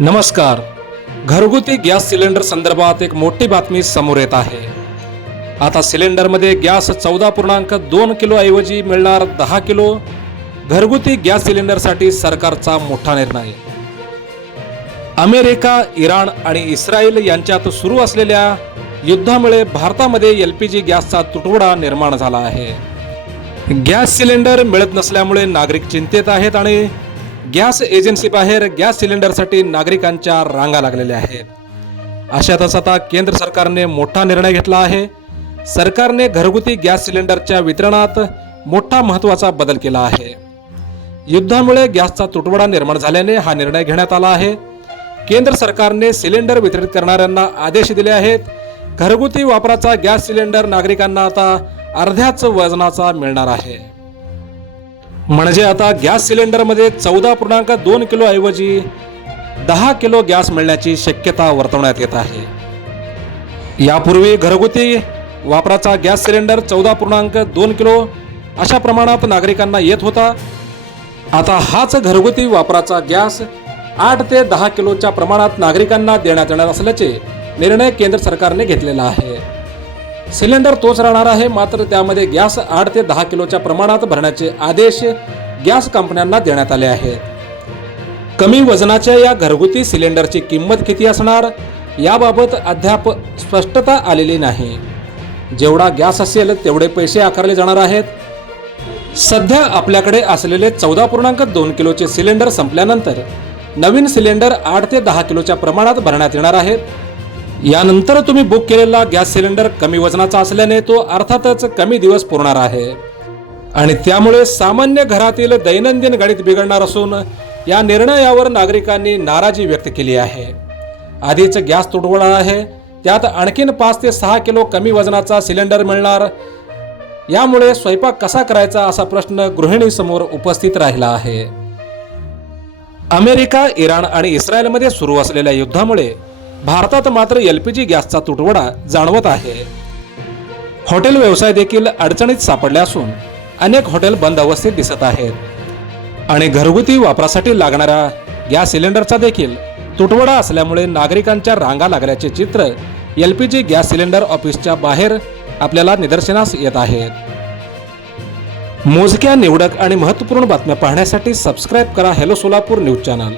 नमस्कार. घरगुती gas cylinder संदर्भात एक मोठी बातमी समोर येत आहे. आता सिलेंडरमध्ये गॅस 14.2 किलो ऐवजी मिळणार 10 किलो. घरगुती गॅस सिलेंडरसाठी सरकारचा मोठा निर्णय. अमेरिका, इराण आणि इस्रायल यांच्यात सुरू असलेल्या युद्धामुळे भारतामध्ये LPG गॅसचा तुटवडा निर्माण झाला आहे. गॅस सिलेंडर मिळत नसल्यामुळे नागरिक चिंतेत आहेत आणि गॅस एजन्सी बाहेर गॅस सिलेंडरसाठी नागरिकांच्या रांगा लागलेल्या आहेत. अशातच आता केंद्र सरकारने मोठा निर्णय घेतला आहे. सरकारने घरगुती गॅस सिलेंडरच्या वितरणात मोठा महत्त्वाचा बदल केला आहे. युद्धामुळे गॅसचा तुटवडा निर्माण झाल्याने हा निर्णय घेण्यात आला आहे. केंद्र सरकारने सिलेंडर वितरित करणाऱ्यांना आदेश दिले आहेत. घरगुती वापराचा गॅस सिलेंडर नागरिकांना आता अर्ध्याच वजनाचा मिळणार आहे. म्हणजे आता गॅस सिलेंडरमध्ये 14.2 किलो ऐवजी 10 किलो गॅस मिळण्याची शक्यता वर्तवण्यात येत आहे. यापूर्वी घरगुती वापराचा गॅस सिलेंडर 14.2 किलो अशा प्रमाणात नागरिकांना येत होता. आता हाच घरगुती वापराचा गॅस 8 ते 10 किलोच्या प्रमाणात नागरिकांना देण्यात येणार असल्याचे निर्णय केंद्र सरकारने घेतलेला आहे. सिलेंडर तोच राहणार आहे, मात्र त्यामध्ये गॅस 8 ते 10 किलोच्या प्रमाणात भरण्याचे आदेश गॅस कंपन्यांना देण्यात आले आहेत. कमी वजनाच्या या घरगुती सिलेंडरची किंमत किती असणार याबाबत अद्याप स्पष्टता आलेली नाही. जेवढा गॅस असेल तेवढे पैसे आकारले जाणार आहेत. सध्या आपल्याकडे असलेले 14.2 किलोचे सिलेंडर संपल्यानंतर नवीन सिलेंडर 8 ते 10 किलोच्या प्रमाणात भरण्यात येणार आहेत. यानंतर तुम्ही बुक केलेला गॅस सिलेंडर कमी वजनाचा असल्याने तो अर्थातच कमी दिवस पुरणार आहे आणि त्यामुळे सामान्य घरातील दैनंदिन गणित बिघडणार असून या निर्णयावर नागरिकांनी नाराजी व्यक्त केली आहे. आधीच गॅस तुटवडा आहे, त्यात आणखीन 5 ते 6 किलो कमी वजनाचा सिलेंडर मिळणार. यामुळे स्वयंपाक कसा करायचा असा प्रश्न गृहिणींसमोर उपस्थित राहिला आहे. अमेरिका, इराण आणि इस्रायलमध्ये सुरू असलेल्या युद्धामुळे भारतात मात्र LPG गॅसचा तुटवडा जाणवत आहे. हॉटेल व्यवसाय देखील अडचणीत सापडले असून अनेक हॉटेल बंद अवस्थेत दिसत आहेत आणि घरगुती वापरासाठी लागणाऱ्या गॅस सिलेंडरचा देखील तुटवडा असल्यामुळे नागरिकांच्या रांगा लागल्याचे चित्र LPG गॅस सिलेंडर ऑफिसच्या बाहेर आपल्याला निदर्शनास येत आहेत. मोजक्या, निवडक आणि महत्त्वपूर्ण बातम्या पाहण्यासाठी सबस्क्राईब करा हेलो सोलापूर न्यूज चॅनल.